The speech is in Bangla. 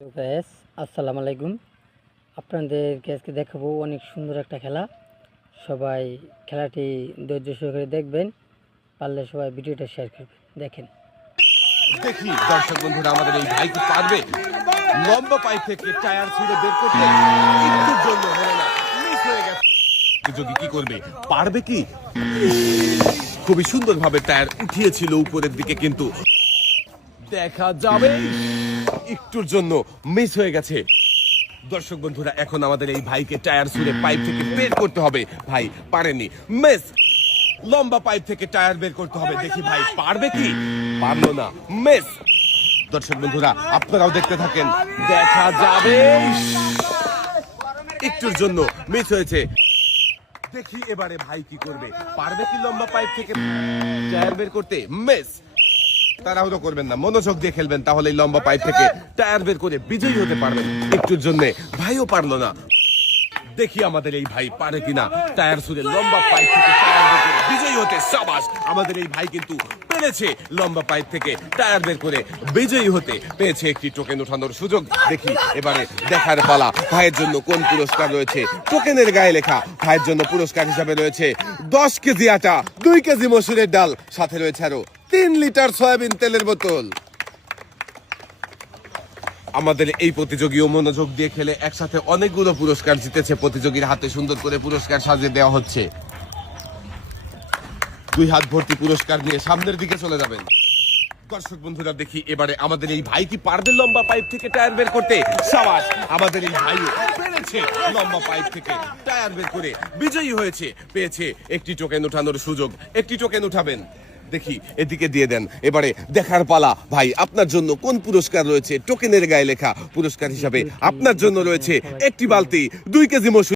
হ্যালো গাইস, আসসালামু আলাইকুম। আপনাদেরকে আজকে দেখাবো অনেক সুন্দর একটা খেলা। সবাই খেলাটি ধৈর্য সহকারে দেখবেন, পারলে সবাই ভিডিওটা শেয়ার করবেন। দেখেন, দেখি দর্শক বন্ধুরা, আমাদের এই ভাই কি পারবে লম্বা পাইপ থেকে টায়ার ছিঁড়ে বের করতে? একটুর জন্য হলো না, মিস হয়ে গেছে। যোগী কি করবে, পারবে কি? খুবই সুন্দরভাবে টায়ার উঠিয়েছিল উপরের দিকে, কিন্তু দেখা যাবে একটুর জন্য মিস হয়ে গেছে। দর্শক বন্ধুরা, এখন আমাদের এই ভাইকে টায়ার ছুঁড়ে পাইপ থেকে বের করতে হবে। ভাই পারেনি, মিস। লম্বা পাইপ থেকে টায়ার বের করতে হবে। দেখি ভাই পারবে কি? পারলো না, মিস। দর্শক বন্ধুরা, আপনারাও দেখতে থাকেন, দেখা যাবে একটুর জন্য মিস হয়েছে। দেখি এবারে ভাই কি করবে, পারবে কি লম্বা পাইপ থেকে টায়ার বের করতে? মিস। তাড়াহুড়ো করবেন না, মনোযোগ দিয়ে খেলবেন, তাহলে লম্বা পাইপ থেকে টায়ার বের করে বিজয়ী হতে পারবেন। একটুর জন্য ভাইও পারলো না। দেখি আমাদের এই ভাই পারে কিনা টায়ার ছুঁড়ে লম্বা পাইপ থেকে টায়ার বের করে বিজয়ী হতে। সাবাস, আমাদের এই ভাই কিন্তু পেরেছে লম্বা পাইপ থেকে টায়ার বের করে বিজয়ী হতে। পেয়েছে একটি টোকেন ওঠানোর সুযোগ। দেখি এবারে দেখার পালা, ভাইয়ের জন্য কোন পুরস্কার রয়েছে। টোকেনের গায়ে লেখা ভাইয়ের জন্য পুরস্কার হিসাবে রয়েছে 10 কেজি আটা, 2 কেজি মসুরের ডাল, সাথে রয়েছে আরো 3 লিটার সয়াবিন তেলের বোতল। আমাদের এই প্রতিযোগীও মনোযোগ দিয়ে খেলে একসাথে অনেকগুলো পুরস্কার জিতেছে। প্রতিযোগীর হাতে সুন্দর করে পুরস্কার সাজিয়ে দেওয়া হচ্ছে। 2 হাত ভর্তি পুরস্কার নিয়ে সামনের দিকে চলে যাবেন। দর্শক বন্ধুরা, দেখি এবারে আমাদের এই ভাই কি পারবে লম্বা পাইপ থেকে টায়ার বের করতে? সাবাস, আমাদের এই ভাই পেরেছে লম্বা পাইপ থেকে টায়ার বের করে বিজয়ী হয়েছে। পেয়েছে একটি টোকেন ওঠানোর সুযোগ। একটি টোকেন উঠাবেন, দেখি এদিকে দিয়ে দেন। এবারে দেখার পালা, ভাই আপনার জন্য কোন পুরস্কার রয়েছে। টোকেনের গায়ে লেখা পুরস্কার হিসাবে আপনার জন্য রয়েছে একটি বালতি, 2 কেজি মসুর